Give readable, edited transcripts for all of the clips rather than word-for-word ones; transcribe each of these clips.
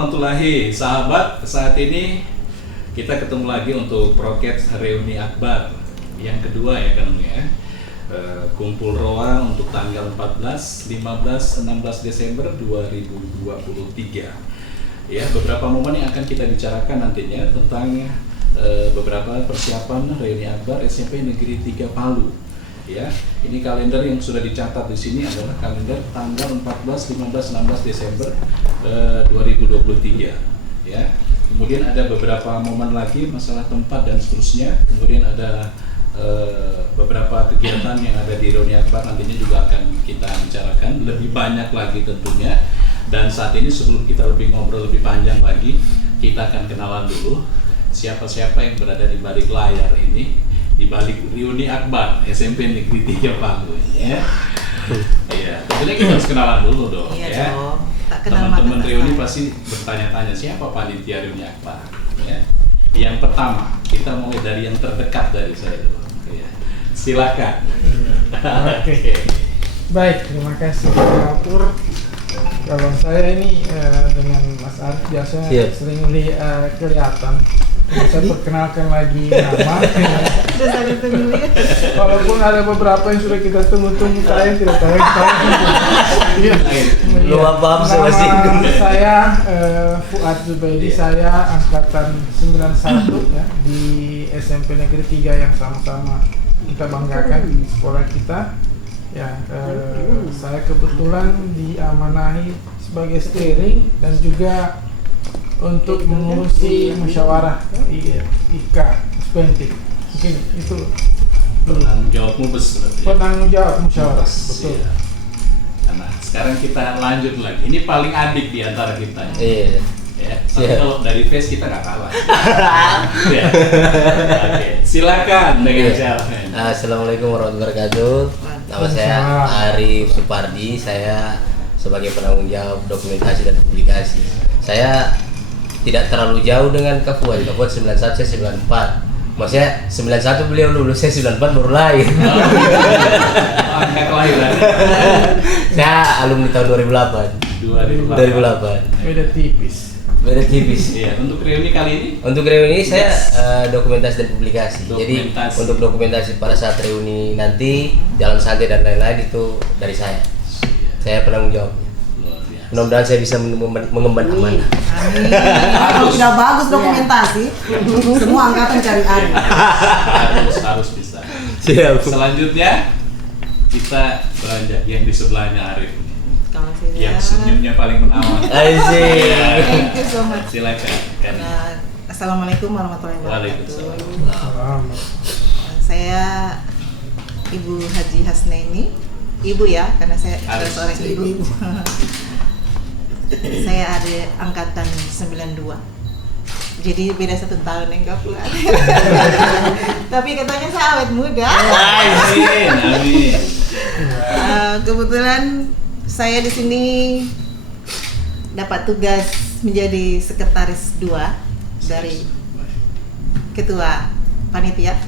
warahmatullahi. Sahabat, saat ini kita ketemu lagi untuk Prokes Reuni Akbar yang kedua ya kan ya. Kumpul Roa untuk tanggal 14, 15, 16 Desember 2023. Ya, beberapa momen yang akan kita bicarakan nantinya tentang beberapa persiapan Reuni Akbar SMP Negeri 3 Palu. Ya, ini kalender yang sudah dicatat di sini adalah kalender tanggal 14, 15, 16 Desember 2023. Ya, kemudian ada beberapa momen lagi masalah tempat dan seterusnya. Kemudian ada beberapa kegiatan yang ada di Reuni Akbar nantinya juga akan kita bicarakan lebih banyak lagi tentunya. Dan saat ini sebelum kita lebih ngobrol lebih panjang lagi, kita akan kenalan dulu siapa-siapa yang berada di balik layar ini. Di balik Reuni Akbar SMP Negeri 3 Palu ya. Iya, tentunya kita harus kenalan dulu dong ya. Teman-teman Reuni pasti bertanya-tanya siapa panitia Reuni Akbar ya. Yang pertama, kita mulai dari yang terdekat dari saya dulu ya. Silakan. Oke. Baik, terima kasih Pak Pur. Kalau saya ini dengan Mas Arif biasanya sering kelihatan. Saya perkenalkan lagi nama. Walaupun ada beberapa yang sudah kita tunggu-tunggu, saya tidak tahu. Nama saya Fuad Zubaidi, saya angkatan 91 ya, di SMP Negeri 3 yang sama-sama kita banggakan di sekolah kita. Ya, saya kebetulan diamanahi sebagai steering dan juga untuk mengurusi musyawarah IKA Spentik. Mungkin itu penanggung jawabmu besar. Penanggung jawab musyawarah, betul. Nah, sekarang kita lanjut lagi. Ini paling adik di antara kita. Iya. Ya, tapi kalau dari face kita nggak kalah. Ya. Oke, silakan dengan siapa? Assalamualaikum warahmatullahi wabarakatuh. Nama saya Arif Supardi. Saya sebagai penanggung jawab dokumentasi dan publikasi. Saya tidak terlalu jauh dengan Kak Fuad 91, saya 94. Maksudnya 91 beliau lulus, saya 94 baru lahir. Angka kelahiran. Saya alumni tahun 2008. Beda tipis. Iya, untuk reuni kali ini? Untuk reuni saya dokumentasi dan publikasi. Jadi untuk dokumentasi pada saat reuni nanti, jalan santai dan lain-lain itu dari saya. Saya penanggung jawabnya. Mudah-mudahan saya bisa mengemban amanah. Kalau sudah bagus dokumentasi, semua angkatan cari Arif. Harus bisa. Siap. Selanjutnya kita beranjak yang di sebelahnya Arif. Kalau saya Yang senyumnya paling menawan. Thank you so much. Silakan. Assalamualaikum warahmatullahi wabarakatuh. Waalaikumsalam. Saya Ibu Haji Hasnaini. Ibu ya, karena saya seorang ibu. Saya ada angkatan 92. Jadi beda 1 tahun yang gak pulang. Tapi katanya saya awet muda. Amin. Kebetulan saya di sini dapat tugas menjadi sekretaris 2 dari ketua panitia.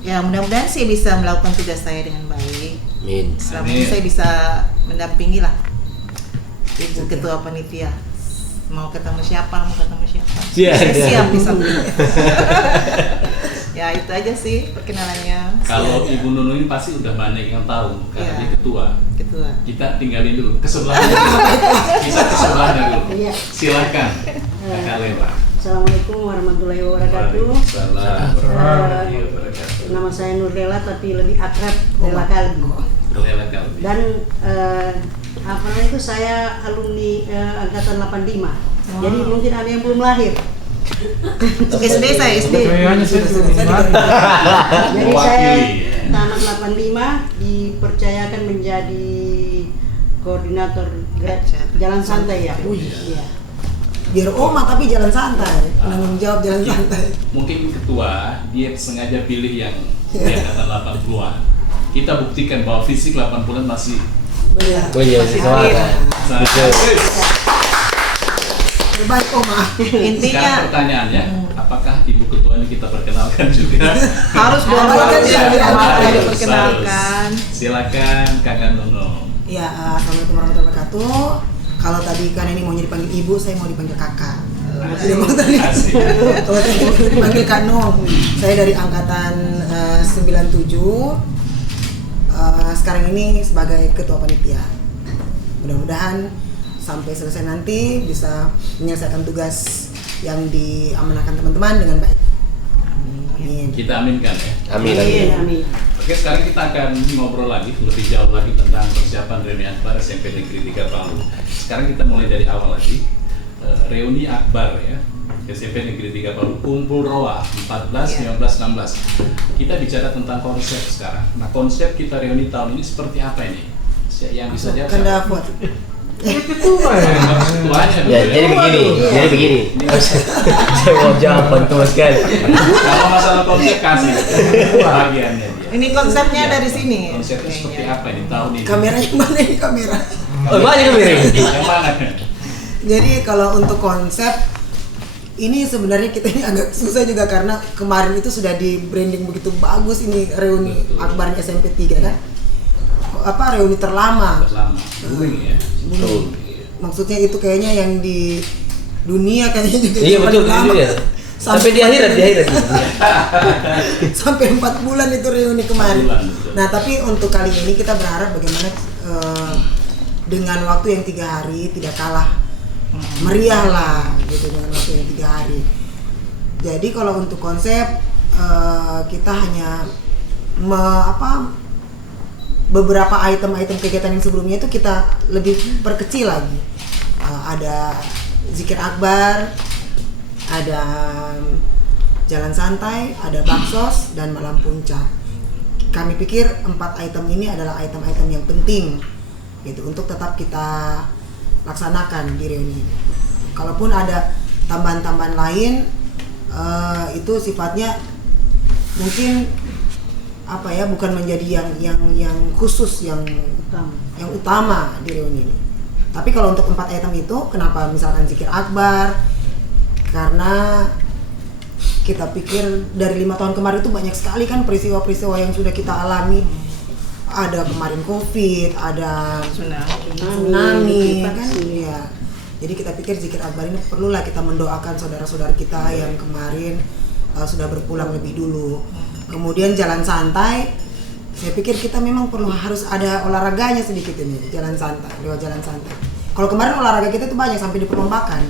Ya, mudah-mudahan saya bisa melakukan tugas saya dengan baik. Amin. Selama ini saya bisa mendampingi lah Ibu Ketua Panitia. Mau ketemu siapa. Siap di sampingnya. Ya, itu aja sih perkenalannya. Kalau Ibu Nunung ini pasti udah banyak yang tahu karena dia ketua. Kita tinggalin dulu ke sebelahnya. Kita ke sebelahnya dulu. Silakan. Kakak Lela. Assalamualaikum warahmatullahi wabarakatuh. Nama saya Nurlela tapi lebih akrab Lela Kalbi. Dan itu saya alumni angkatan 85. Jadi mungkin ada yang belum lahir. SD saya SD. Jadi saya tamat 85 dipercayakan menjadi koordinator jalan santai ya. Iya. Biar oma tapi jalan santai, penanggung jawab jalan santai. Mungkin ketua dia sengaja pilih yang di angkatan 80-an. Kita buktikan bahwa fisik 80-an masih terbaik oma. Intinya sekarang pertanyaannya, apakah Ibu Ketua ini kita perkenalkan juga? Harus dong, harus diperkenalkan. Silakan Kakak Nunung. Ya, assalamualaikum warahmatullahi wabarakatuh. Kalau tadi kan ini mau dipanggil ibu, saya mau dipanggil kakak. Kalau tadi mau dipanggil Kak Nung. Saya dari angkatan 97. Sekarang ini sebagai ketua panitia. Mudah-mudahan sampai selesai nanti bisa menyelesaikan tugas yang diamanahkan teman-teman dengan baik. Amin. Kita aminkan ya. Amin. Amin. Oke, sekarang kita akan ngobrol lagi lebih jauh lagi tentang persiapan Reuni Akbar SMP Negeri 3 Palu. Sekarang kita mulai dari awal lagi. Reuni Akbar ya. SMP Negeri 3 Palu kumpul roa 14, 15, 16. Kita bicara tentang konsep sekarang. Nah, konsep kita reuni tahun ini seperti apa ini? Yang bisa jawab siapa? Kandafut. Ketua ya. Ketuanya Ya, jadi begini. Saya mau jawab pentua sekali. Kalau masalah konsep kasih bagiannya dia. Ini konsepnya dari sini. Konsepnya seperti apa ini tahun ini? Kamera yang mana ini kamera? Oh, banyak kamera. Yang mana? Jadi kalau untuk konsep ini sebenarnya kita ini agak susah juga karena kemarin itu sudah di branding begitu bagus ini reuni Akbarnya SMP 3 kan. Apa reuni terlama. Booming ya. Booming. Maksudnya itu kayaknya yang di dunia kayaknya juga Iya cuma betul, lama. ya. Sampai di akhirat. Sampai 4 bulan itu reuni kemarin. 4 bulan, betul. Nah tapi untuk kali ini kita berharap bagaimana dengan waktu yang 3 hari tidak kalah meriah lah gitu dengan waktu yang 3 hari. Jadi kalau untuk konsep kita hanya beberapa item-item kegiatan yang sebelumnya itu kita lebih perkecil lagi. Ada zikir akbar, ada jalan santai, ada baksos dan malam puncak. Kami pikir 4 item ini adalah item-item yang penting gitu untuk tetap kita laksanakan di reuni ini. Kalaupun ada tambahan-tambahan lain itu sifatnya mungkin bukan menjadi yang khusus yang utama di reuni ini. Tapi kalau untuk 4 item itu, kenapa misalkan zikir akbar? Karena kita pikir dari 5 tahun kemarin itu banyak sekali kan peristiwa-peristiwa yang sudah kita alami. Ada kemarin COVID, ada tsunami kan ya. Jadi kita pikir zikir akbar ini perlulah kita mendoakan saudara-saudara kita yang kemarin sudah berpulang lebih dulu. Kemudian jalan santai, saya pikir kita memang harus ada olahraganya sedikit ini, jalan santai, lewat jalan santai. Kalau kemarin olahraga kita itu banyak sampai diperlombakan,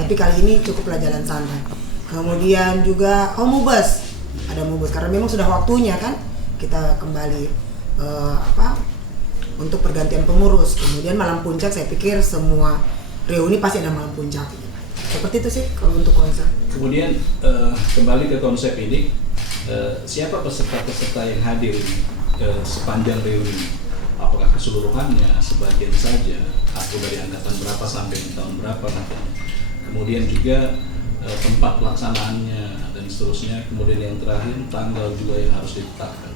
tapi kali ini cukuplah jalan santai. Kemudian juga mubes, ada mubes karena memang sudah waktunya kan kita kembali untuk pergantian pengurus. Kemudian malam puncak, saya pikir semua reuni pasti ada malam puncak. Seperti itu sih kalau untuk konsep. Kemudian kembali ke konsep ini. Siapa peserta-peserta yang hadir sepanjang reuni? Apakah keseluruhannya, sebagian saja, atau dari angkatan berapa sampai tahun berapa nanti? Kemudian juga tempat pelaksanaannya dan seterusnya. Kemudian yang terakhir tanggal juga yang harus ditetapkan.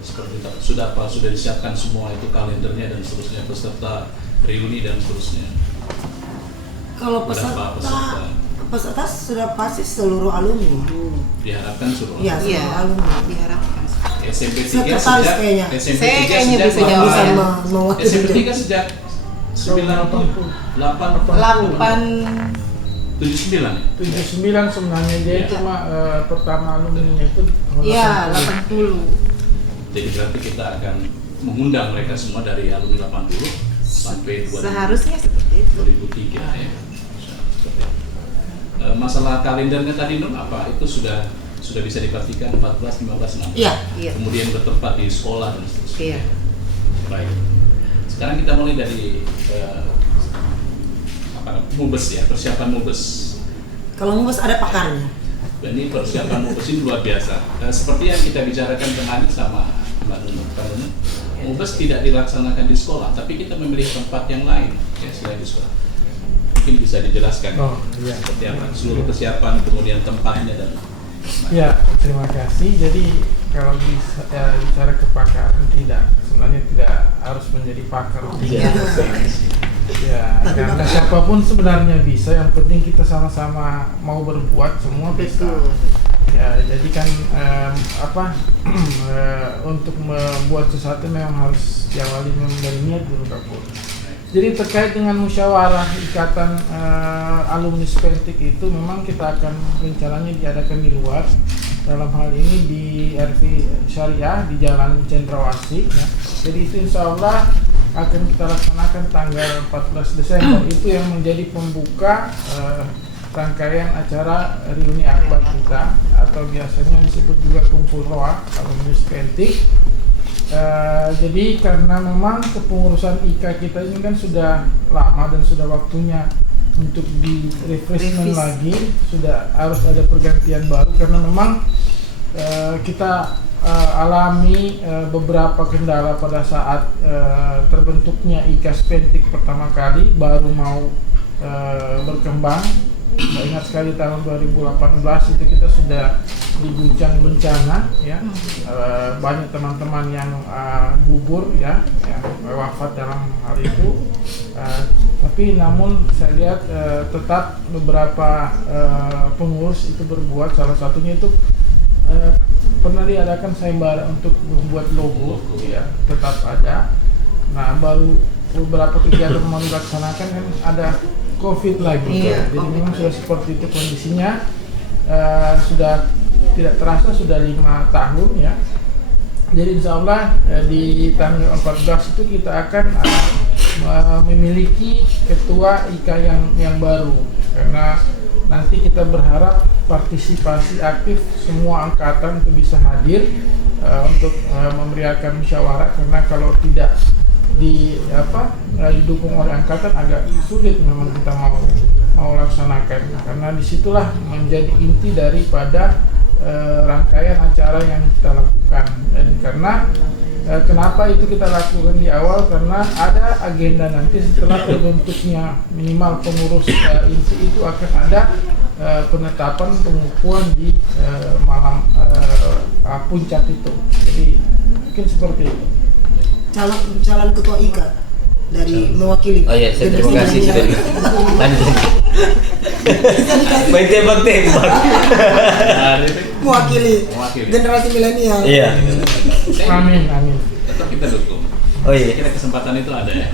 Seperti itu. Sudah disiapkan semua itu kalendernya dan seterusnya, peserta reuni dan seterusnya. Kalau peserta sudah pasti seluruh alumni. Diharapkan seluruh Iya, seluruh alumni diharapkan. SMP 3 Sekretaris sejak kayaknya. SMP Saya 3 kayaknya sejak bisa jawab. SMP 3 sejak 79 ya? 79 sebenarnya dia cuma pertama alumni itu. Iya, 80. Jadi berarti kita akan mengundang mereka semua dari alumni 80 sampai 2000. Seharusnya seperti itu. 2003 ya. Masalah kalendernya tadi Nun, apa itu sudah bisa dipastikan 14, 15, 16? Iya. Kemudian bertempat di sekolah dan seterusnya. Iya. Baik. Sekarang kita mulai dari mubes ya, persiapan mubes. Kalau mubes ada pakarnya. Dan ini persiapan mubes ini luar biasa. Seperti yang kita bicarakan kemarin sama Mbak Nunung, mubes tidak dilaksanakan di sekolah, tapi kita memilih tempat yang lain ya selain di sekolah. Mungkin bisa dijelaskan seperti apa seluruh persiapan, kemudian tempatnya dan ya, terima kasih. Jadi kalau bisa bicara kepakaran, sebenarnya tidak harus menjadi pakar. Ya, karena siapapun sebenarnya bisa, yang penting kita sama-sama mau berbuat, semua bisa. Ya, jadi kan untuk membuat sesuatu memang harus diawali dari niat dulu, Kapur. Jadi terkait dengan musyawarah ikatan alumni Spentik itu memang kita akan rencananya diadakan di luar, dalam hal ini di RV Syariah di Jalan Cendrawasih ya. Jadi itu insya Allah akan kita laksanakan tanggal 14 Desember. Itu yang menjadi pembuka rangkaian acara reuni akbar kita, atau biasanya disebut juga kumpul roa alumni Spentik. Jadi karena memang kepengurusan IKA kita ini kan sudah lama dan sudah waktunya untuk di refreshment lagi, sudah harus ada pergantian baru karena memang kita alami beberapa kendala pada saat terbentuknya IKA Spentik pertama kali, baru mau berkembang. Saya ingat sekali tahun 2018 itu kita sudah diguncang bencana ya, banyak teman-teman yang gugur ya, yang wafat dalam hal itu. Tapi namun saya lihat tetap beberapa pengurus itu berbuat, salah satunya itu pernah diadakan sayembara untuk membuat logo ya, tetap ada. Nah baru beberapa kegiatan mau dilaksanakan kan ada COVID lagi, jadi memang sudah seperti itu kondisinya. Sudah tidak terasa sudah 5 tahun ya. Jadi insya Allah di tanggal 14 itu kita akan memiliki ketua IKA yang baru, karena nanti kita berharap partisipasi aktif semua angkatan itu bisa hadir untuk memberiakan musyawarah, karena kalau tidak didukung oleh angkatan agak sulit memang kita mau laksanakan, karena disitulah menjadi inti daripada rangkaian acara yang kita lakukan. Dan karena kenapa itu kita lakukan di awal, karena ada agenda nanti setelah terbentuknya minimal pengurus inti itu akan ada penetapan pengukuhan di malam puncak itu. Jadi mungkin seperti itu. Calon ketua IKA dari mewakili. Oh iya, saya terima kasih sudah lanjut. Main tembak-tembak. Mewakili generasi milenial. Iya. Amin. Tetap kita dukung. Oh iya. Kira kesempatan itu ada ya.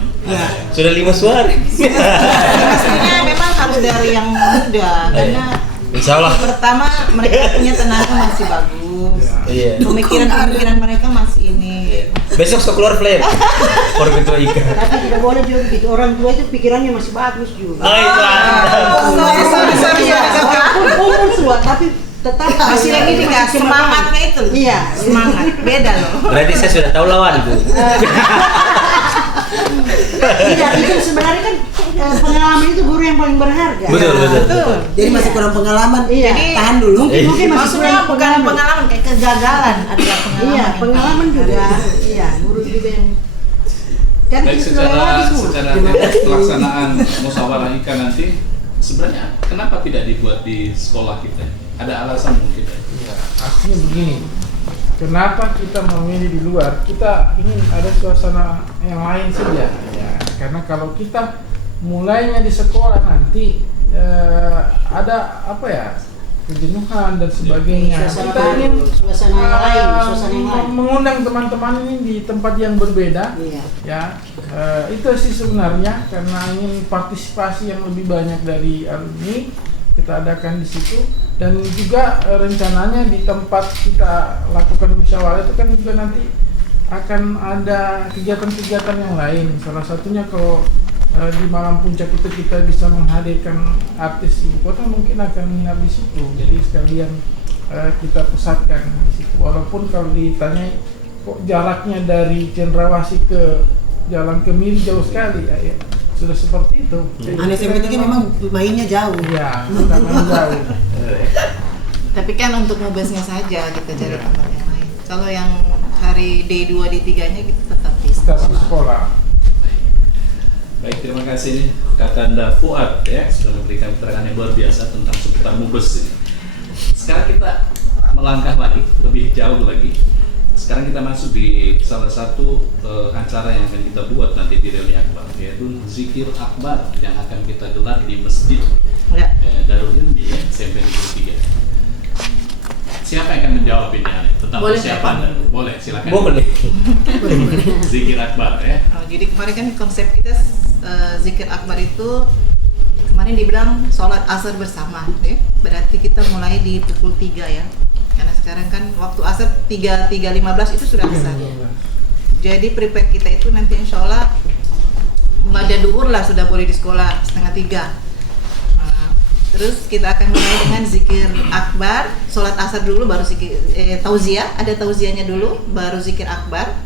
Sudah 5 suara. Pastinya memang harus dari yang muda, karena Insya Allah. pertama mereka punya tenaga masih bagus. Iya. Pemikiran mereka masih ini. Besok saya keluar flare. For ketua IKA. Tapi tidak boleh juga begitu. Orang tua itu pikirannya masih bagus juga. Oh iya. Sorry. Umur semua, tapi tetap Masih lagi nih semangatnya itu. Iya, Semangat. Beda loh. Berarti saya sudah tahu lawanku. Tidak, itu sebenarnya kan pengalaman itu guru yang paling berharga. Betul. Jadi masih kurang pengalaman. Iya. Jadi tahan dulu. Mungkin masih Maksudnya kurang bukan pengalaman, kayak kegagalan adalah pengalaman. Iya, pengalaman juga. Iya, guru juga yang dan Baik, itu sudah lewati semua. secara pelaksanaan musyawarah IKA nanti sebenarnya kenapa tidak dibuat di sekolah kita? Ada alasan mungkin? Ya, artinya begini. Kenapa kita memilih di luar? Kita ingin ada suasana yang lain saja. Ya, karena kalau kita mulainya di sekolah nanti ada kejenuhan dan sebagainya. Kita ingin Suasana yang lain. mengundang teman-teman ini di tempat yang berbeda. Iya. Ya, itu sih sebenarnya, karena ingin partisipasi yang lebih banyak dari alumni kita adakan di situ. Dan juga rencananya di tempat kita lakukan musyawarah itu kan juga nanti akan ada kegiatan-kegiatan yang lain. Salah satunya kalau di malam puncak itu kita bisa menghadirkan artis ibu kota, mungkin akan menginap di situ. Jadi sekalian kita pusatkan di situ. Walaupun kalau ditanya kok jaraknya dari Cendrawasih ke Jalan Kemiri jauh sekali, ya sudah seperti itu. Anak SMP memang mainnya jauh. Iya, sudah main jauh. Tapi kan untuk mubasnya saja kita cari tempat yang lain. Kalau yang hari D2, D3-nya kita tetap di Kita sekolah. sekolah. Baik, terima kasih nih Kakanda Fuad ya sudah memberikan keterangan yang luar biasa tentang seputar mubes ini. Sekarang kita melangkah lagi, lebih jauh lagi. Sekarang kita masuk di salah satu acara yang akan kita buat nanti di Reuni Akbar, yaitu Zikir Akbar yang akan kita gelar di Masjid Ya. Darul Ilmi SMP Negeri 3. Siapa yang akan menjawab ini, Ale? Tentang Boleh, persiapan? Pak. Boleh, silakan. Boleh. Zikir akbar ya. Jadi kemarin kan konsep kita zikir akbar itu kemarin dibilang sholat asar bersama, ya. Berarti kita mulai di pukul 3 ya. Karena sekarang kan waktu asar 3.15 itu sudah asar. Jadi prepare kita itu nanti insya Allah pada duhur lah sudah boleh di sekolah 2:30. Terus kita akan mulai dengan zikir akbar, sholat asar dulu, baru zikir tauziah, ada tauziahnya dulu, baru zikir akbar.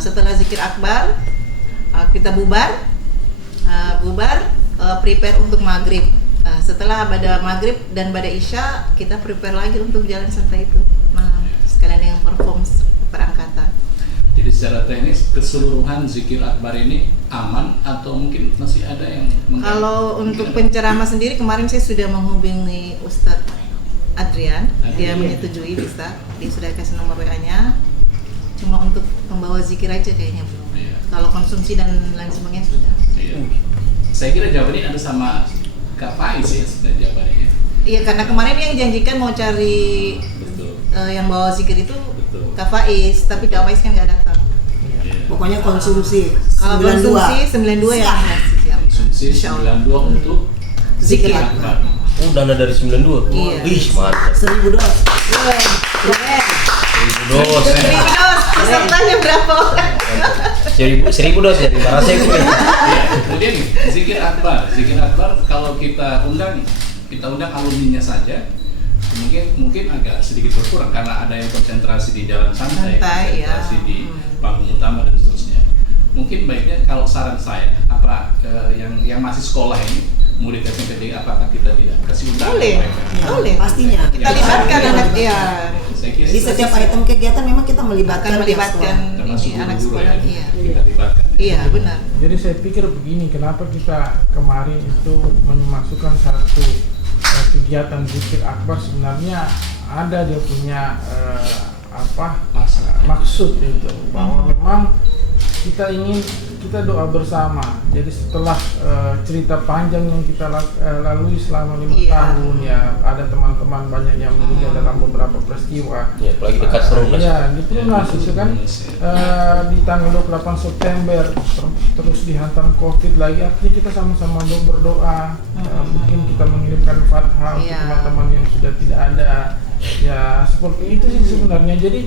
Setelah zikir akbar, kita bubar, prepare untuk maghrib. Setelah pada maghrib dan pada isya, kita prepare lagi untuk jalan santai itu, sekalian dengan perform perangkatan. Jadi secara teknis keseluruhan zikir akbar ini aman atau mungkin masih ada yang Kalau untuk penceramah sendiri kemarin saya sudah menghubungi Ustadz Adrian, dia menyetujui bisa, dia sudah kasih nomor WA-nya. Cuma untuk membawa zikir aja kayaknya belum. Iya. Kalau konsumsi dan lain sebagainya sudah. Iya. Saya kira jawabannya ada sama Kak Faiz ya sebenarnya jawabannya. Iya, karena kemarin yang janjikan mau cari Betul. yang bawa zikir itu Betul. Kak Faiz, tapi Kak Faiz kan nggak datang. Iya. Pokoknya konsumsi Kalau konsumsi 92 ya. Siap. Konsumsi 92 untuk Zikir. akbar. Oh, dana dari 92. Iya. Ih, mantap. 1000 dos. Keren. 1000 dos. 1000 dos. Pesertanya berapa orang? 1000 dos jadi merasa itu. Iya. Kemudian nih, zikir akbar kalau kita undang alumninya saja, mungkin agak sedikit berkurang karena ada yang konsentrasi di jalan santai, konsentrasi ya. di panggung utama dan seterusnya. Mungkin baiknya kalau saran saya yang masih sekolah ini murid SMP apakah kita tidak kasih undang Boleh. mereka? Boleh. Pastinya. Kita libatkan anak dia. Saya kira Di setiap item kegiatan memang kita Akan melibatkan pihak melibatkan sekolah. termasuk ini anak guru-guru sekolah. ya, Iya. kita libatkan. Iya, benar. Jadi saya pikir begini, kenapa kita kemarin itu memasukkan satu kegiatan zikir akbar, sebenarnya ada dia punya maksud itu, bahwa memang kita doa bersama. Jadi setelah cerita panjang yang kita lalui selama 5 Iya. tahun ya, ada teman-teman banyak yang meninggal dalam beberapa peristiwa. Ya, apalagi dekat Perumnas. Iya, di Perumnas itu kan di tanggal 28 September terus dihantam COVID lagi, artinya kita sama-sama berdoa. Mungkin kita mengirimkan Fatha untuk Iya. teman-teman yang sudah tidak ada. Ya, seperti itu sih sebenarnya. Jadi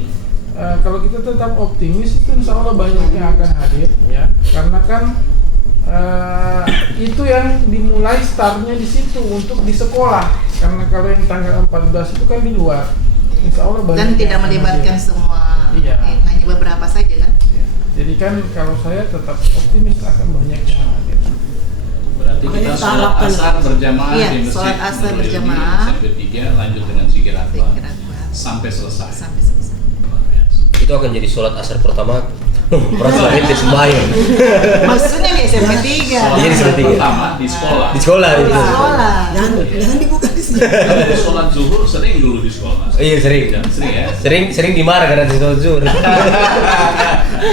kalau kita tetap optimis, itu insya Allah banyak yang akan hadir ya, karena kan itu yang dimulai startnya di situ untuk di sekolah, karena kalau yang tanggal 14 itu kan di luar, insya Allah banyak Dan yang tidak akan melibatkan hadir. semua, Iya. hanya beberapa saja kan? Ya. Jadi kan kalau saya tetap optimis akan banyak yang hadir. Berarti Makanya kita kita sholat harapkan. asar berjamaah Iya, di masjid sholat asar Nurul Ilmi, berjamaah. SMP 3 lanjut dengan zikir akbar Zikir akbar. sampai selesai. Sampai selesai. Luar biasa. Itu akan jadi sholat asar pertama. Orang selama itu sembahyang. Maksudnya di SMP 3. Sholat Iya, di asar SMP 3. pertama di sekolah. Di sekolah Di itu. sekolah. Jangan dibuka di sini. Kalau sholat zuhur sering dulu di sekolah. Iya, sering. Sering ya. Sering dimarah karena di sholat zuhur.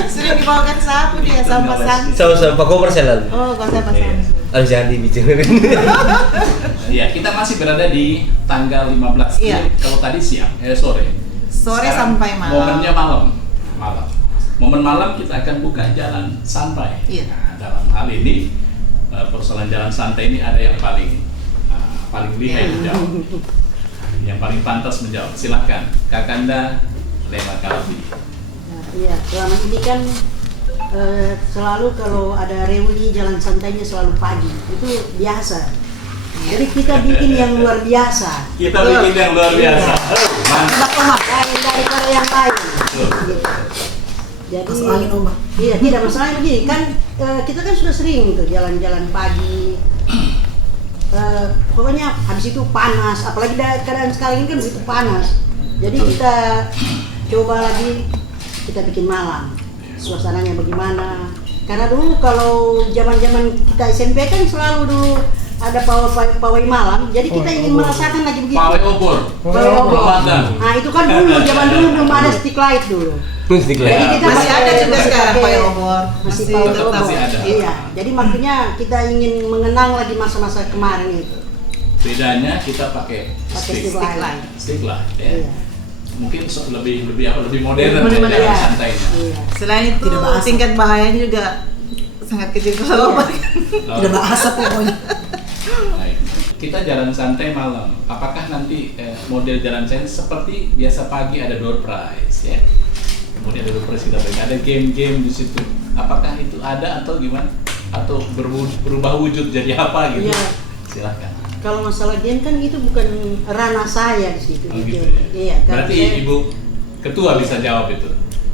Sering dibawakan sapu dia sama sang. Sama Pak Komersial. Oh, kalau saya pasang. Iya. Harus jangan dibicarain. Iya, kita masih berada di tanggal 15. Iya. Kalau tadi sore. Sore Sekarang sampai malam. Momennya malam. Momen malam kita akan buka jalan santai. Iya. Nah, dalam hal ini persoalan jalan santai ini ada yang paling lihai menjawab. Yang paling pantas menjawab. Silakan, Kakanda Lema Kalbi. Nah, iya, selama ini kan selalu kalau ada reuni jalan santainya selalu pagi, itu biasa. Jadi kita bikin yang luar biasa. Kita bikin yang luar biasa. Mantap, lain daripada yang lain. Jadi, Masuk angin, Oma. iya, tidak masalahnya begini kan, kita kan sudah sering tuh jalan-jalan pagi. Pokoknya habis itu panas, apalagi keadaan sekarang ini kan begitu panas. Jadi kita coba lagi, kita bikin malam. Suasananya bagaimana? Karena dulu kalau zaman-zaman kita SMP kan selalu dulu ada pawai malam, jadi kita ingin merasakan lagi begitu. Pawai obor. Pawai obor. Ramadan. Nah itu kan dulu, zaman dulu belum ada stick light dulu. Musik Jadi lah. kita Masih ada juga sekarang pakai- pawai obor. Masih Masih pawai tetap obor. masih ada. Iya. Jadi makanya kita ingin mengenang lagi masa-masa kemarin itu. bedanya kita pakai stick light ya. Iya. Mungkin lebih modern Lebih modern, jalan ya. santainya. Iya. Selain itu Tidak berasap. tingkat bahayanya juga sangat kecil kalau Tidak berasap pokoknya. Baik. Kita jalan santai malam. Apakah nanti model jalan santai seperti biasa pagi ada door prize ya? Kemudian ada door prize kita bagi. Ada game-game di situ. Apakah itu ada atau gimana? Atau berubah wujud jadi apa gitu? Iya. Silahkan. Kalau masalah game kan itu bukan ranah saya di situ. Oh, di gitu game. ya? Iya. karena Berarti saya- Ibu Ketua bisa jawab itu.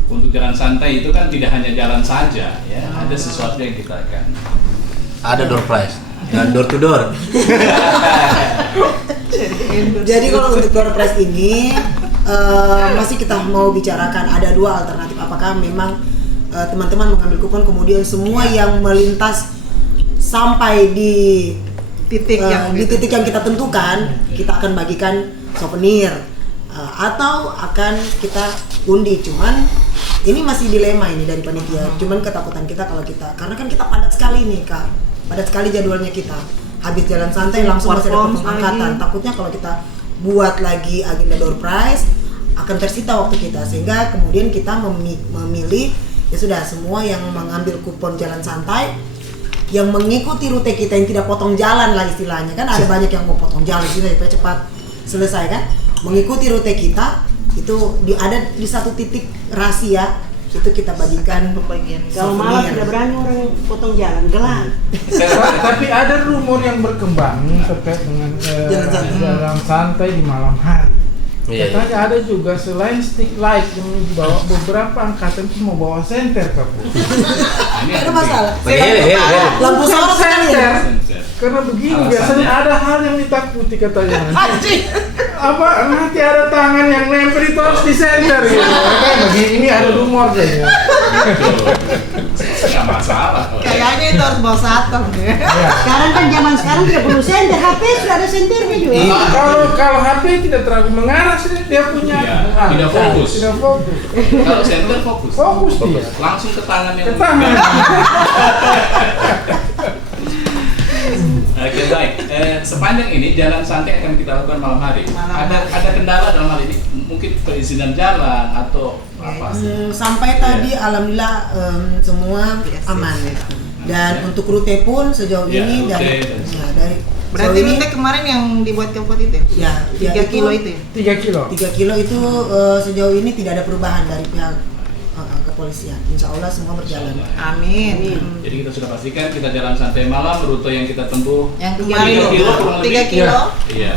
Untuk jalan santai itu kan tidak hanya jalan saja ya, ada sesuatu yang kita akan. Ada door prize dan door to door. Jadi kalau untuk door prize ini masih kita mau bicarakan ada dua alternatif. Apakah memang teman-teman mengambil kupon kemudian semua yang melintas sampai di titik di titik yang kita tentukan kita akan bagikan souvenir atau akan kita undi. Cuman ini masih dilema ini dari panitia. Cuman ketakutan kita kalau kita karena kan kita padat sekali nih Kak. Padat sekali jadwalnya kita. Habis jalan santai langsung masih ada perform angkatan. Takutnya kalau kita buat lagi agenda door prize akan tersita waktu kita sehingga kemudian kita memilih ya sudah semua yang mengambil kupon jalan santai yang mengikuti rute kita yang tidak potong jalan lah istilahnya kan ada banyak yang mau potong jalan kita supaya cepat selesai kan mengikuti rute kita itu ada di satu titik rahasia itu kita bagikan pembagian. kalau malam tidak berani orang yang potong jalan gelap. Tapi ada rumor yang berkembang terkait dengan Jalan santai. jalan santai di malam hari. Iya, Katanya ada juga selain stick light yang dibawa beberapa angkatan itu mau bawa senter Kapur. Ini Ada masalah. Lampu sorot sekali ya. Senter. Karena begini Alasannya? biasanya ada hal yang ditakuti katanya. Apa nanti ada tangan yang nempel itu harus disenter gitu. Kayak begini ini ada rumor kayaknya. Nggak masalah. Kayaknya itu harus bawa satam ya. Ya. Sekarang kan zaman sekarang tidak perlu senter, HP sudah ada senternya juga. Kalau HP tidak terlalu mengarah sih dia punya Iya, tidak fokus. Tidak fokus. Kalau center fokus. Fokus dia. Langsung ke tangan yang. Ke tangan. Oke baik. Sepanjang ini jalan santai akan kita lakukan malam hari. Malam Ada kendala dalam hal ini? Mungkin perizinan jalan atau apa? Sampai tadi alhamdulillah semua aman. Dan untuk rute pun sejauh Ya, ini rute dari dan dari Berarti sejauh ini rute kemarin yang dibuat Kabupaten itu ya 3 kilo itu ya? 3 kilo. 3 kilo itu sejauh ini tidak ada perubahan dari pihak kepolisian. Insya Allah semua berjalan. Amin. Jadi kita sudah pastikan kita jalan santai malam, rute yang kita tempuh Yang 3 kemarin kilo kurang lebih. 3 kilo. Iya.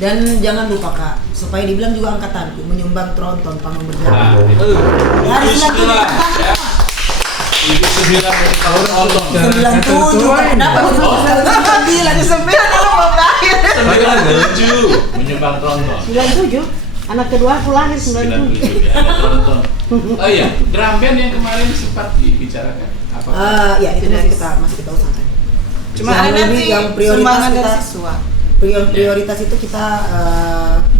Dan jangan lupa Kak, supaya dibilang juga angkatanku menyumbang tronton panggung berjalan. Nah, itu. Dari Ibu 97 9 ya. Ibu 9 kalau nonton. 97 kenapa Oh. 99? 9 kalau mau berakhir. 97 menyumbang tronton. 97 anak kedua aku lahir 97. 97 ya, ada tronton. Oh iya, drum band yang kemarin sempat dibicarakan. Apa? Ya itu masih kita usahakan. Cuma Yang ada lebih nanti yang prioritas sumbangan kita dari siswa. prioritas itu kita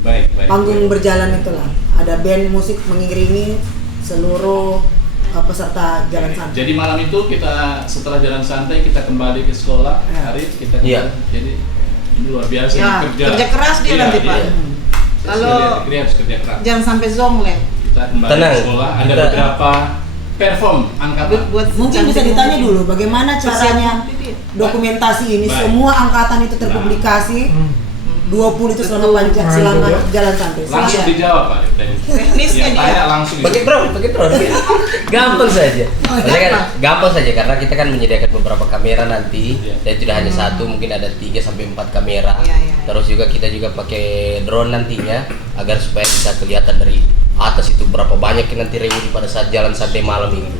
Baik. panggung berjalan itulah. Ada band musik mengiringi seluruh peserta jalan santai. Jadi malam itu kita setelah jalan santai kita kembali ke sekolah. Ya. Hari kita Iya. Jadi ini luar biasa Ya, kerja. kerja keras dia Iya, nanti, Pak. iya. Kalau- Dia harus kerja keras. Jangan sampai zongle. Kita kembali Tenang. ke sekolah. Ada Kita- beberapa perform angkatan. Buat Mungkin bisa ditanya dulu bagaimana caranya dokumentasi ini. Baik. Semua angkatan itu terpublikasi. 20 itu selama selama jalan santai. Langsung Silakan. dijawab Pak. Teknisnya Yang dia. tanya langsung. Pakai drone. Gampang saja. Maksudnya kan gampang saja karena kita kan menyediakan beberapa kamera nanti. Iya. Dan tidak hanya satu, mungkin ada 3 sampai 4 kamera. Iya, iya. Terus juga kita juga pakai drone nantinya agar supaya bisa kelihatan dari atas itu berapa banyak yang nanti reuni pada saat jalan santai malam ini.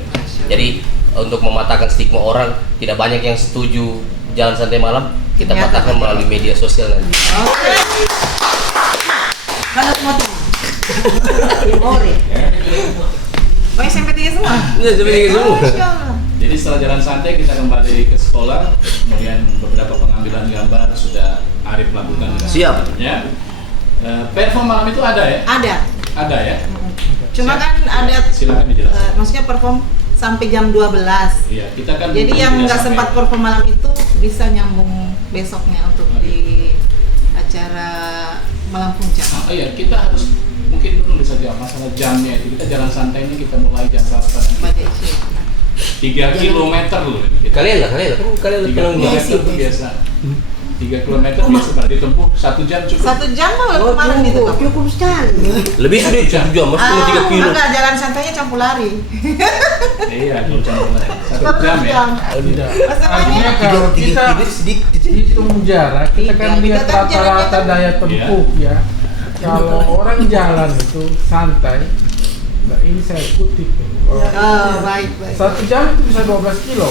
Jadi untuk mematahkan stigma orang tidak banyak yang setuju jalan santai malam, kita Ternyata patahkan banyak. melalui media sosial nanti. Oke. Kalau semua Timore. Oh, SMP 3 semua? Iya, seperti itu semua. Masya Allah. Jadi setelah jalan santai kita kembali ke sekolah, kemudian beberapa pengambilan gambar sudah Arif lakukan. Siap. Ya. Perform malam itu ada ya? Ada. Ada ya? Cuma Siap. kan ada Silakan dijelaskan. maksudnya perform sampai jam 12. Iya, kita kan Jadi yang tidak nggak sampai- sempat perform malam itu bisa nyambung besoknya untuk di acara malam puncak? Oh iya, kita harus mungkin dulu bisa jawab masalah jamnya itu. Kita jalan santainya kita mulai jam berapa nanti? Baca isi. 3 kilometer loh ini kita. Kalian lah kan kalian 3 lebih penanggung kilometer jawab. itu biasa. 3 kilometer biasa berarti ditempuh 1 jam cukup. 1 jam baru kemarin itu. Cukup sekali. Lebih sudah 1 jam, mas 3 kilo. Enggak, jalan santainya campur lari. Iya, kalau jam 1 jam ya. Tidak. Masalahnya Artinya kalau kita hitung jarak, kita kan Tidak, lihat kita kan rata-rata jaraknya daya tempuh ya. Kalau orang jalan itu santai, nah ini saya kutip. Oh, baik. 1 jam itu bisa 12 kilo.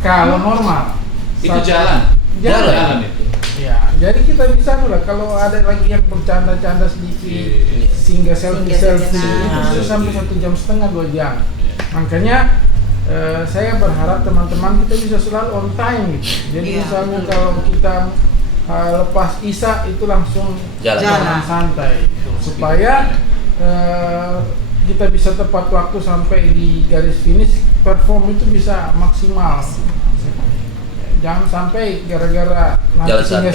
Kalau normal. Itu Satu- jalan. Jalan. itu. Ya, jadi kita bisa lah kalau ada lagi yang bercanda-canda sedikit, Iya. singgah selfie Singgah-selfie. itu bisa sampai 1,5 jam, 2 jam. Makanya saya berharap teman-teman kita bisa selalu on time gitu. Jadi Iya, misalnya betul. kalau kita lepas isya itu langsung Jalan. santai gitu. Supaya kita bisa tepat waktu sampai di garis finish, perform itu bisa maksimal. Jangan sampai gara-gara nanti Jalan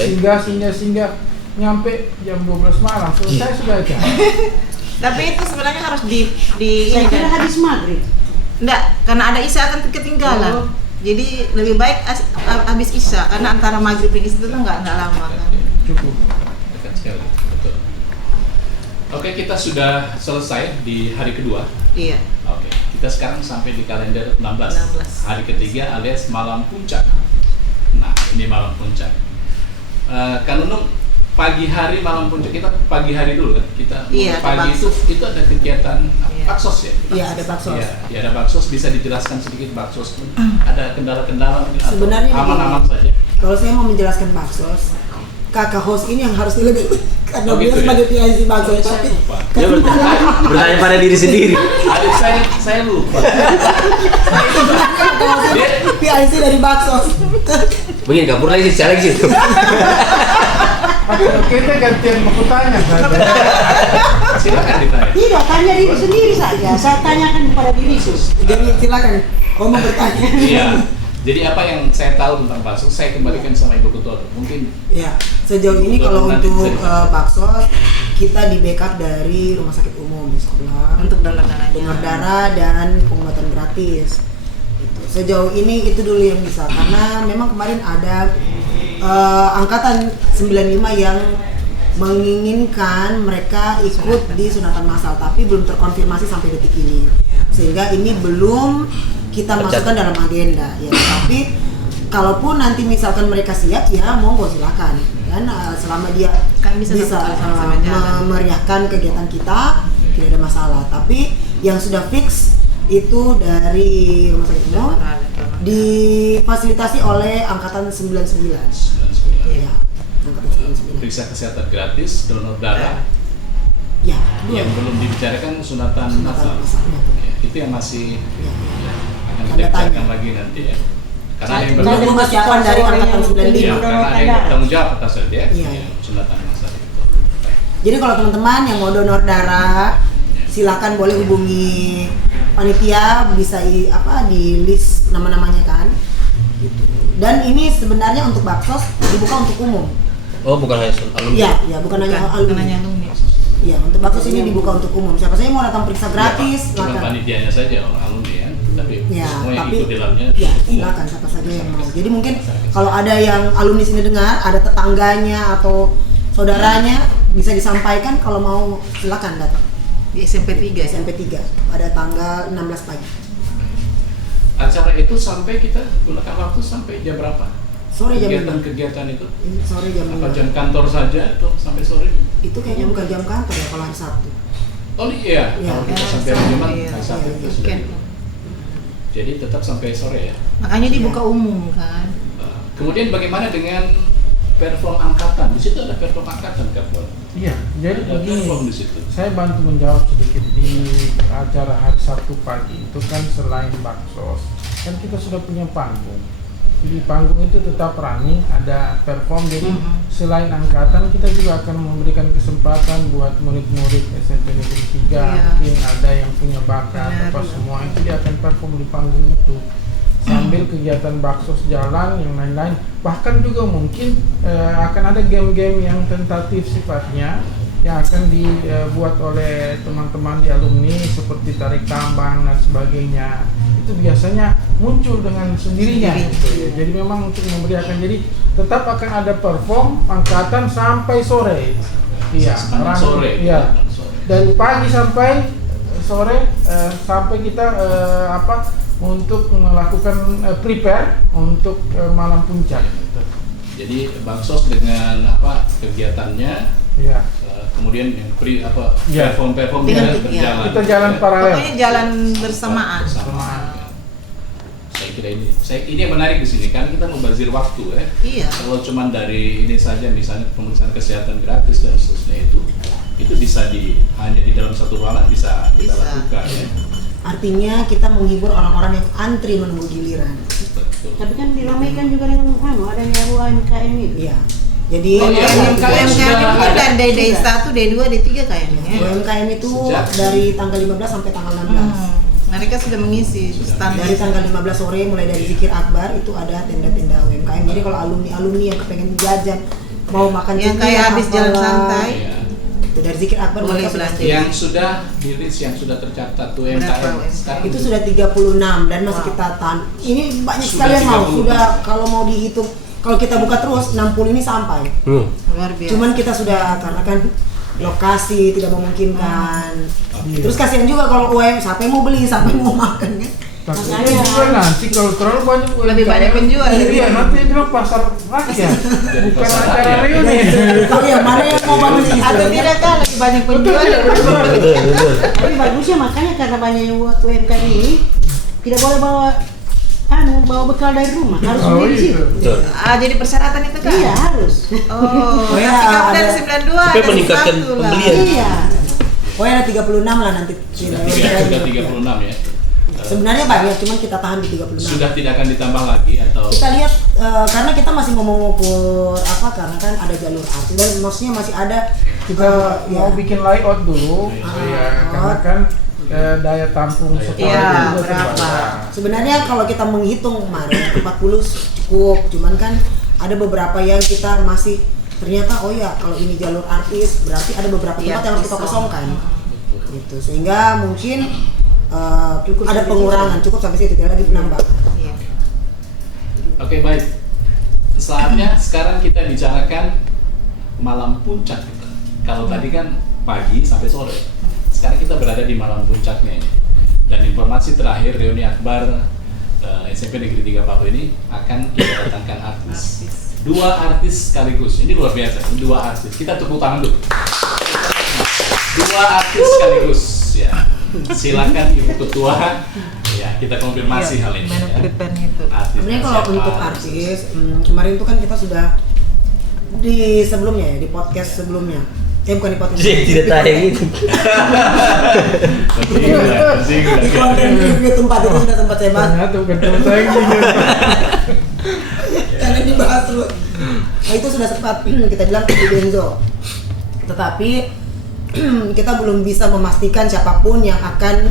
singgah nyampe jam 12 malam selesai sudah aja. Tapi itu sebenarnya harus di Saya ini kira kan. habis maghrib. Enggak, karena ada isya akan ketinggalan. Oh. Jadi lebih baik habis isya karena antara maghrib dan isya itu enggak lama kan. Cukup. Dekat sekali, betul. Oke, kita sudah selesai di hari kedua. Iya. Oke, kita sekarang sampai di kalender 16. 16. Hari ketiga alias malam puncak. Nah, ini malam puncak. Kan Nunung, pagi hari malam puncak kita pagi hari dulu kan? Kita Iya, ada pagi itu ada kegiatan Iya. baksos ya? Iya, ada baksos. Iya, ya, ada baksos. Bisa dijelaskan sedikit baksos? Ada kendala-kendala mungkin atau Sebenarnya aman-aman saja? Kalau saya mau menjelaskan baksos, kakak host ini yang harus lebih karena Oh, beliau gitu ya? sebagai PIC baksos, Oh, saya tapi lupa. Dia bertanya pada diri sendiri. Adik saya lupa. kalau saya PIC dari baksos. Begini kabur lagi secara gitu. Kita gantian mau tanya saja. Silakan ditanya. Tidak, tanya diri sendiri saja. Saya tanyakan kepada diriku. Jadi silakan, kau mau bertanya. Iya. Jadi apa yang saya tahu tentang bakso, saya kembalikan sama Ibu Ketua. Mungkin Ya, sejauh ini kalau Nanti untuk bisa. baksos kita di backup dari rumah sakit umum di sebelah. Untuk donor darahnya. Donor darah dan pengobatan gratis. Gitu. Sejauh ini itu dulu yang bisa karena memang kemarin ada angkatan 95 yang menginginkan mereka ikut di sunatan massal tapi belum terkonfirmasi sampai detik ini. Sehingga ini belum kita masukkan dalam agenda ya. Tapi kalaupun nanti misalkan mereka siap ya monggo silakan. Dan selama dia Kan bisa sama-sama jalan. memeriahkan kegiatan kita tidak ada masalah. Tapi yang sudah fix itu dari rumah sakit umum difasilitasi oleh angkatan 99. Ya, angkatan 99. periksa kesehatan gratis, donor darah. Ya, Yang belum dibicarakan sunatan massal. massal. Ya, itu yang masih Ya. akan Tanda kita bicarakan tanya. lagi nanti ya. Karena ada yang Itu belum. ada persiapan dari angkatan 95. Iya, karena ada yang bertanggung jawab atas itu ya. Iya. Sunatan massal itu. Jadi kalau teman-teman yang mau donor darah, silakan boleh hubungi panitia, bisa di list nama-namanya kan. Gitu. Dan ini sebenarnya untuk baksos dibuka untuk umum. Oh, bukan hanya alumni. Iya, bukan hanya Bukan alumni. hanya alumni. Iya, untuk baksos ini dibuka untuk umum. Siapa saja mau datang periksa gratis, Bukan silakan. panitianya saja orang alumni ya, tapi Ya, semua yang tapi ikut di dalamnya. ya umum. silakan siapa saja yang mau. Jadi mungkin kalau ada yang alumni sini dengar, ada tetangganya atau saudaranya bisa disampaikan kalau mau silakan datang. Di SMP 3 SMP 3 pada tanggal 16 pagi. Acara itu sampai kita gunakan waktu sampai jam berapa? Sore jam 5. Kegiatan itu Ini sore jam apa 5. jam kantor saja atau sampai sore? Itu kayaknya bukan jam kantor ya kalau hari Sabtu. Oh iya, Iya. kalau kita Ya, sampai hari Jumat, iya, hari Sabtu iya, itu iya. sudah. Weekend. Jadi tetap sampai sore ya. Makanya dibuka umum kan. Kemudian bagaimana dengan perform angkatan? Di situ ada perform angkatan kan, Bro? Iya, jadi Ada perform begini. di situ. Saya bantu menjawab sedikit di acara hari Sabtu pagi itu kan selain baksos kan kita sudah punya panggung. Di panggung itu tetap running, ada perform. Jadi selain angkatan kita juga akan memberikan kesempatan buat murid-murid SMP Negeri 3 Iya. mungkin ada yang punya bakat Benar, apa benar. semua itu dia akan perform di panggung itu. sambil kegiatan baksos jalan yang lain-lain. Bahkan juga mungkin akan ada game-game yang tentatif sifatnya yang akan dibuat oleh teman-teman di alumni seperti tarik tambang dan sebagainya. Itu biasanya muncul dengan sendirinya gitu ya. Jadi memang untuk memberiakan, jadi tetap akan ada perform angkatan sampai sore. Iya, Sore. iya. Dari pagi sampai sore sampai kita untuk melakukan prepare untuk malam puncak. Jadi baksos dengan kegiatannya, Iya. kemudian yang Iya. perform Dengan- berjalan. Kita jalan paralel. Pokoknya jalan bersamaan. Saya kira ini yang menarik di sini kan kita membazir waktu ya. Iya. Kalau cuman dari ini saja misalnya pemeriksaan kesehatan gratis dan seterusnya itu bisa hanya di dalam satu ruangan bisa kita Bisa. lakukan ya. Artinya kita menghibur orang-orang yang antri menunggu giliran. Betul. Tapi kan diramaikan juga dengan adanya UMKM itu. Iya. Jadi Oh, iya. UMKM Sudah itu ada. kan dari day 1, day 2, day 3 kayaknya. UMKM itu Sejak- dari tanggal 15 sampai tanggal 16. Mereka sudah mengisi standar. Dari tanggal 15 sore mulai dari Zikir Akbar itu ada tenda-tenda UMKM. Jadi kalau alumni yang kepengen jajan mau makan Yang cemilan, kayak habis jalan apalah, santai. Iya. itu dari Zikir Akbar Boleh mereka sudah belanja. stay. Yang sudah di-list, yang sudah tercatat tuh Berapa UMKM UMKM? sekarang Itu sudah 36 dan masih Wow. kita ini banyak Sudah sekali yang mau 36. sudah kalau mau dihitung kalau kita buka terus 60 ini sampai. Luar biasa. Cuman kita sudah karena kan lokasi tidak memungkinkan. Terus kasihan juga kalau UM siapa yang mau beli, siapa yang mau makan kan. Takutnya juga nanti kalau terlalu banyak Lebih banyak penjual. Iya, nanti bilang pasar rakyat, bukan pasar acara rakyat. reuni. Tahu ya mana yang mau bangun Atau istilahnya? tidak kan lebih banyak penjual. Tapi bagusnya makanya karena banyaknya UMKM ini tidak boleh bawa bekal dari rumah, harus Oh, beli di situ. itu. Jadi persyaratan itu kan? Iya harus. Oh, Ya, tapi Kapten ada- 92 Supaya ada meningkatkan satu lah. pembelian. Iya. Pokoknya ada 36 lah nanti. sudah UMKM. 36 ya. Sebenarnya banyak, cuman kita tahan di 36. Sudah tidak akan ditambah lagi atau Kita lihat karena kita masih mau mengukur karena kan ada jalur arti dan maksudnya masih ada Kita mau ya. bikin layout dulu, Ah, ya, karena kan daya tampung sekolah Iya, itu juga berapa? terbatas. Sebenarnya kalau kita menghitung kemarin 40 cukup, cuman kan ada beberapa yang kita masih ternyata oh ya kalau ini jalur artis berarti ada beberapa Iya, tempat yang harus kita kosong. kosongkan. Gitu. Sehingga mungkin ada pengurangan cukup sampai situ tidak lagi penambah. Iya. Oke, baik. Saatnya sekarang kita bicarakan malam puncak kita. Kalau tadi kan pagi sampai sore. Sekarang kita berada di malam puncaknya ini. Dan informasi terakhir reuni akbar SMP Negeri 3 Papua ini akan kita datangkan artis. Dua artis sekaligus. Ini luar biasa. Dua artis. Kita tepuk tangan dulu. Dua artis sekaligus ya. Silakan Ibu Ketua ya kita konfirmasi hal ini. Mana Ya. prepare itu. Artisnya Sebenarnya kalau siapa? untuk artis kemarin itu kan kita sudah di sebelumnya ya di podcast sebelumnya. Bukan di podcast. Tidak tayang itu. Di konten review tempat itu sudah sempat saya bahas. Ternyata bukan cuma saya yang bingung. Karena dibahas dulu. Nah itu sudah sempat kita bilang ke Benzo. Tetapi kita belum bisa memastikan siapapun yang akan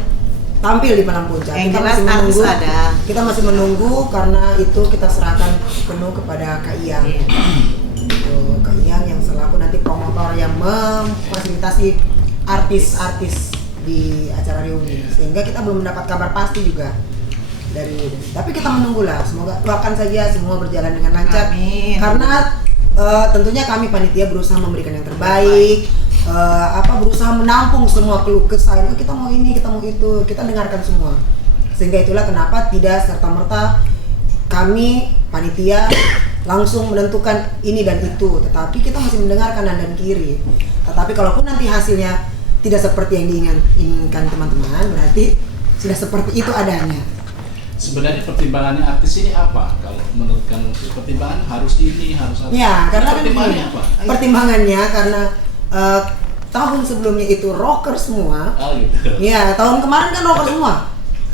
tampil di malam puncak. Yang Kita jelas masih artis menunggu. ada. Kita masih menunggu karena itu kita serahkan penuh kepada Kak Iyang. Iya. Kak Iyang yang selaku nanti promotor yang memfasilitasi artis-artis di acara reuni. Sehingga kita belum mendapat kabar pasti juga dari tapi kita menunggulah, semoga doakan saja semua berjalan dengan lancar. Amin. Karena tentunya kami panitia berusaha memberikan yang terbaik, berusaha menampung semua keluh kesah. Kita mau ini, kita mau itu, kita dengarkan semua. Sehingga itulah kenapa tidak serta-merta kami panitia langsung menentukan ini dan itu, tetapi kita masih mendengarkan kanan dan kiri. Tetapi kalaupun nanti hasilnya tidak seperti yang diinginkan teman-teman, berarti sudah seperti itu adanya. Sebenarnya pertimbangannya artis ini apa? Kalau menurut kamu pertimbangan harus ini, harus apa? Ya, karena kan pertimbangannya begini, apa? pertimbangannya karena tahun sebelumnya itu rocker semua. Oh gitu. Ya, tahun kemarin kan rocker semua.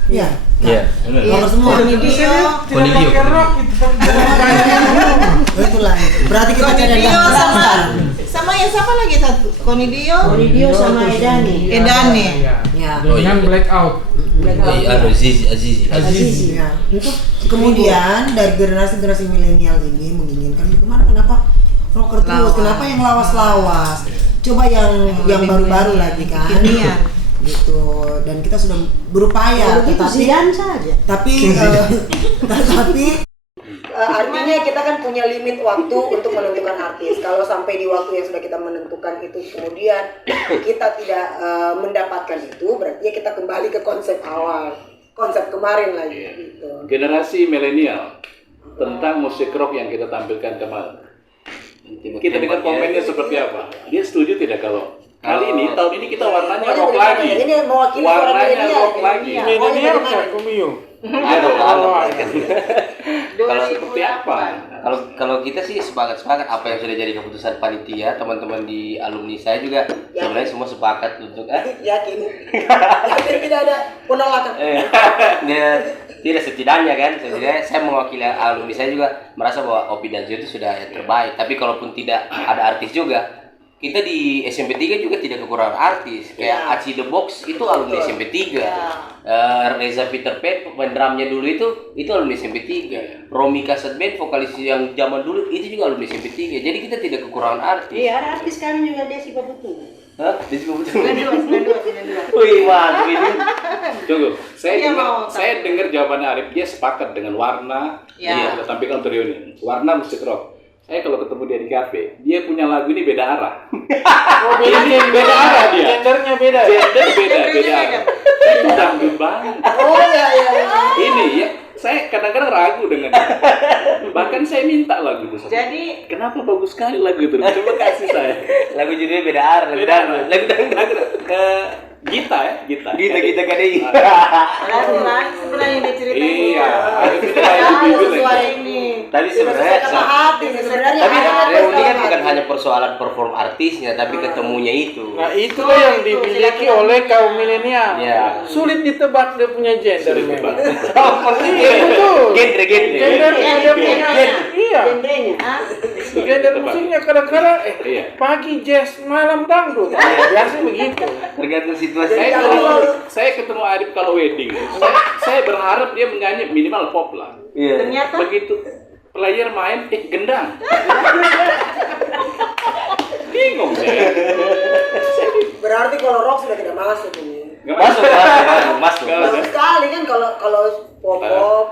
Ya. Iya. Benar. Rocker semua. Video. Tidak Konilio. pakai rok itu. Itulah. Berarti kita cari Konidio yang sama yang siapa lagi satu? Konidio. Konidio sama terus Edani. ini, Edani. iya. Ya. Dengan Oh, iya. blackout. Azizi. Azizi. Ya, itu kemudian dari generasi milenial ini menginginkan bagaimana, kenapa rocker terus, kenapa yang lawas-lawas, coba yang baru-baru lagi kan, gitu. Dan kita sudah berupaya, Begitu saja. tapi artinya kita kan punya limit waktu untuk menentukan artis. Kalau sampai di waktu yang sudah kita menentukan itu kemudian kita tidak mendapatkan itu, berarti ya kita kembali ke konsep awal, konsep kemarin lagi gitu. Generasi milenial tentang musik rock yang kita tampilkan kemarin. Kita dengar komennya seperti apa? Dia setuju tidak kalau kali ini, tahun ini kita warnanya rock lagi? Ini mewakili suara Warnanya milenial. rock lagi. Milenial kan Kumio. Kalau seperti apa? Kalau kita sih sepakat apa yang sudah jadi keputusan panitia, teman-teman di alumni saya juga sebenarnya semua sepakat untuk yakin tidak ada penolakan. Tidak, setidaknya saya mewakili alumni saya juga merasa bahwa Opi dan Zio itu sudah yang terbaik. Tapi kalaupun tidak ada artis juga, kita di SMP 3 juga tidak kekurangan artis. Kayak Aci The Box itu alumni SMP 3. Reza Peter Pan pemain drumnya dulu itu alumni SMP 3. Romi Kaset Band vokalis yang zaman dulu itu juga alumni SMP 3. Jadi kita tidak kekurangan artis. Iya, ada artis kami juga Desi Babutu. Hah? Desi Babutu. 92. Wih, mantap ini. Tunggu, saya dengar jawabannya Arif, dia sepakat dengan warna yang kita tampilkan untuk reuni. Warna musik rock. Saya kalau ketemu dia di kafe, dia punya lagu ini beda arah. Oh, beda arah dia. Gendernya beda. Gender beda arah. Itu dangdut banget. Oh ya. Ini ya, saya kadang-kadang ragu dengan dia. Bahkan saya minta lagu itu. Jadi kenapa bagus sekali lagu itu? Coba kasih saya. Lagu judulnya beda arah, lagu dangdut. Gita Gita KDI. lagu sebenarnya yang diceritain. Iya, harus kita yang sesuai ini. Tapi sebenarnya sebenarnya tapi ada reuni kan bukan hanya persoalan perform artisnya, tapi ketemunya itu. Nah, itulah yang dimiliki oleh kaum milenial. Ya. Sulit ditebak dia punya gender memang. Iya, betul. Genre. Gender dia punya. Iya. Genrenya. Gender musiknya kadang-kadang Iya. pagi jazz, malam dangdut. Biasanya begitu. Tergantung situasi. Saya ketemu Arif kalau wedding. Saya berharap dia menyanyi minimal pop lah. Iya. Ternyata Begitu player main, gendang. Bingung saya. berarti kalau rock sudah tidak masuk ini. Masuk. Bagus sekali kan kalau pop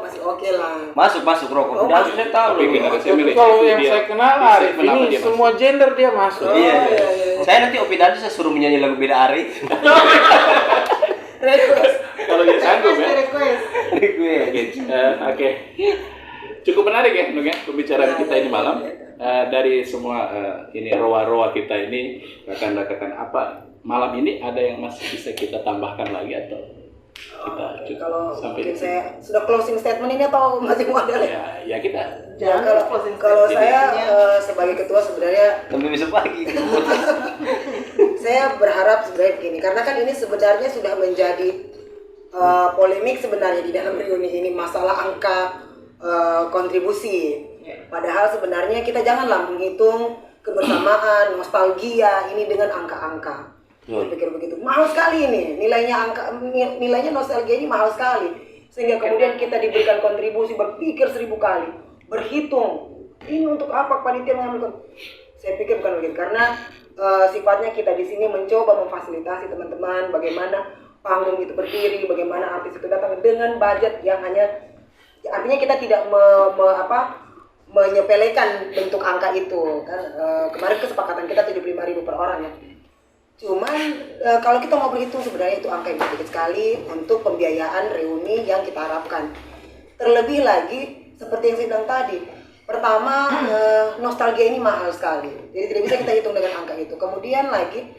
masih oke lah. Masuk rokok. Udah saya tahu. Tapi generasi Tapi milenial kalau itu yang dia saya kenal bisa Arif kenapa ini dia semua gender dia masuk. Iya. Saya nanti Opi Dadu saya suruh menyanyi lagu beda Arif. Request. kalau dia sanggup ya. request. Oke. Cukup menarik ya, Nuk ya, pembicaraan kita ini malam. Dari semua ini roa-roa kita ini, rekan-rekan apa malam ini ada yang masih bisa kita tambahkan lagi atau kita cukup Kalau sampai mungkin di sini? saya sudah closing statement ini atau masih mau ada lagi? Ya kita. Ya, kalau saya sebagai ketua sebenarnya Sampai besok pagi. saya berharap sebenarnya begini, karena kan ini sebenarnya sudah menjadi polemik sebenarnya di dalam reuni ini, masalah angka kontribusi. Padahal sebenarnya kita janganlah menghitung kebersamaan, nostalgia ini dengan angka-angka. Saya pikir begitu, mahal sekali ini nilainya nostalgia ini mahal sekali, sehingga kemudian kita diberikan kontribusi, berpikir 1000 kali, berhitung ini untuk apa panitia mengambil. Saya pikir bukan begitu, karena sifatnya kita di sini mencoba memfasilitasi teman-teman bagaimana panggung itu berdiri, bagaimana artis itu datang dengan budget yang hanya, artinya kita tidak menyepelekan bentuk angka itu kan. Kemarin kesepakatan kita 75.000 per orang ya. Cuman kalau kita mau berhitung sebenarnya itu angka yang sedikit sekali untuk pembiayaan reuni yang kita harapkan. Terlebih lagi seperti yang saya bilang tadi, pertama nostalgia ini mahal sekali, jadi tidak bisa kita hitung dengan angka itu. Kemudian lagi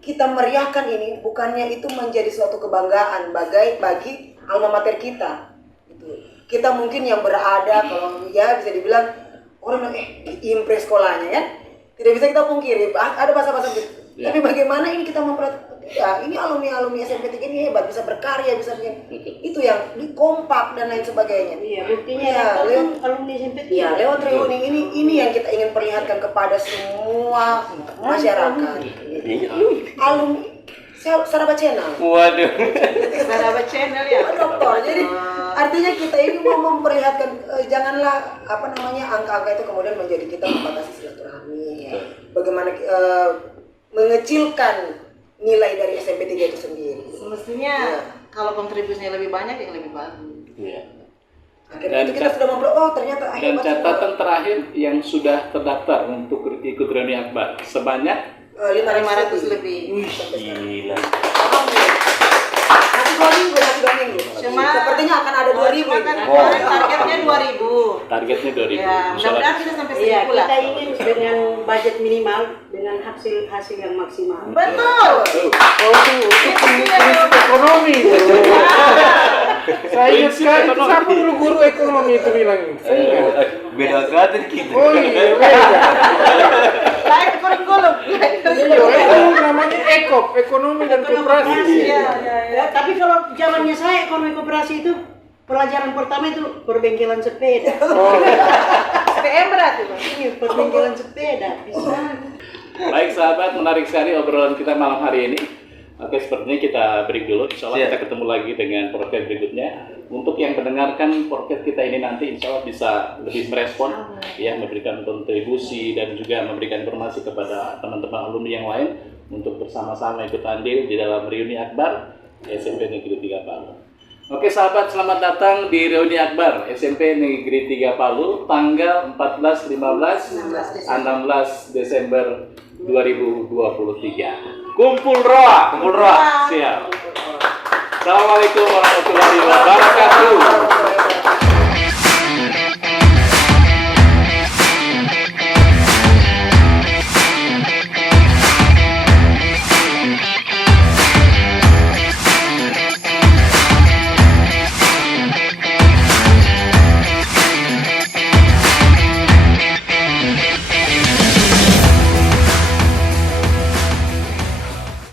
kita meriahkan ini bukannya itu menjadi suatu kebanggaan bagi alma mater kita. Kita mungkin yang berada, kalau ya bisa dibilang orang impres sekolahnya ya, tidak bisa kita pungkiri ada bahasa-bahasa gitu. Ya. Tapi bagaimana ini kita ya ini alumni SMP 3 ini hebat, bisa berkarya, bisa begini. Itu yang kompak dan lain sebagainya. Iya, buktinya ya, alumni SMP 3. Ya, lewat reuni ini yang kita ingin perlihatkan kepada semua masyarakat. Alumni Saraba Channel. Waduh. Sahabat channel ya. Dokter. Jadi artinya kita ini mau memperlihatkan janganlah angka-angka itu kemudian menjadi kita membatasi silaturahmi. Ya. Bagaimana mengecilkan nilai dari SMP 3 itu sendiri. Semestinya kalau kontribusinya lebih banyak ya lebih bagus. Iya. Akhirnya itu kita sudah ternyata Dan catatan terakhir yang sudah terdaftar untuk ikut reuni akbar sebanyak 500 lebih. Gila. Masih 2 minggu. Sepertinya akan ada 2.000. Kan kemarin targetnya 2.000. Targetnya 2.000. Ya, mudah-mudahan kita sampai Iya, 1.000 lah. kita ingin dengan budget minimal dengan hasil yang maksimal. Betul. Ekonomi. Saya ingat sekali itu siapa dulu guru ekonomi itu bilang. Saya ingat. Beda gratis gitu. Oh iya, beda. Lain kurikulum. Itu namanya ekop, ekonomi dan koperasi. Iya. Ya, tapi kalau zamannya saya ekonomi koperasi itu pelajaran pertama itu perbengkelan sepeda. SPM berarti Bang. Ini perbengkelan sepeda. Bisa. Baik sahabat, menarik sekali obrolan kita malam hari ini. Oke, sepertinya kita break dulu. Insya Allah kita ketemu lagi dengan podcast berikutnya. Untuk yang mendengarkan podcast kita ini nanti, insya Allah bisa lebih merespon, ya, memberikan kontribusi dan juga memberikan informasi kepada teman-teman alumni yang lain untuk bersama-sama ikut andil di dalam reuni akbar SMP Negeri 3 Palu. Oke sahabat, selamat datang di reuni akbar SMP Negeri 3 Palu tanggal 14, 15, 16 Desember 2023. Kumpul Roa. Siap. Assalamualaikum warahmatullahi wabarakatuh.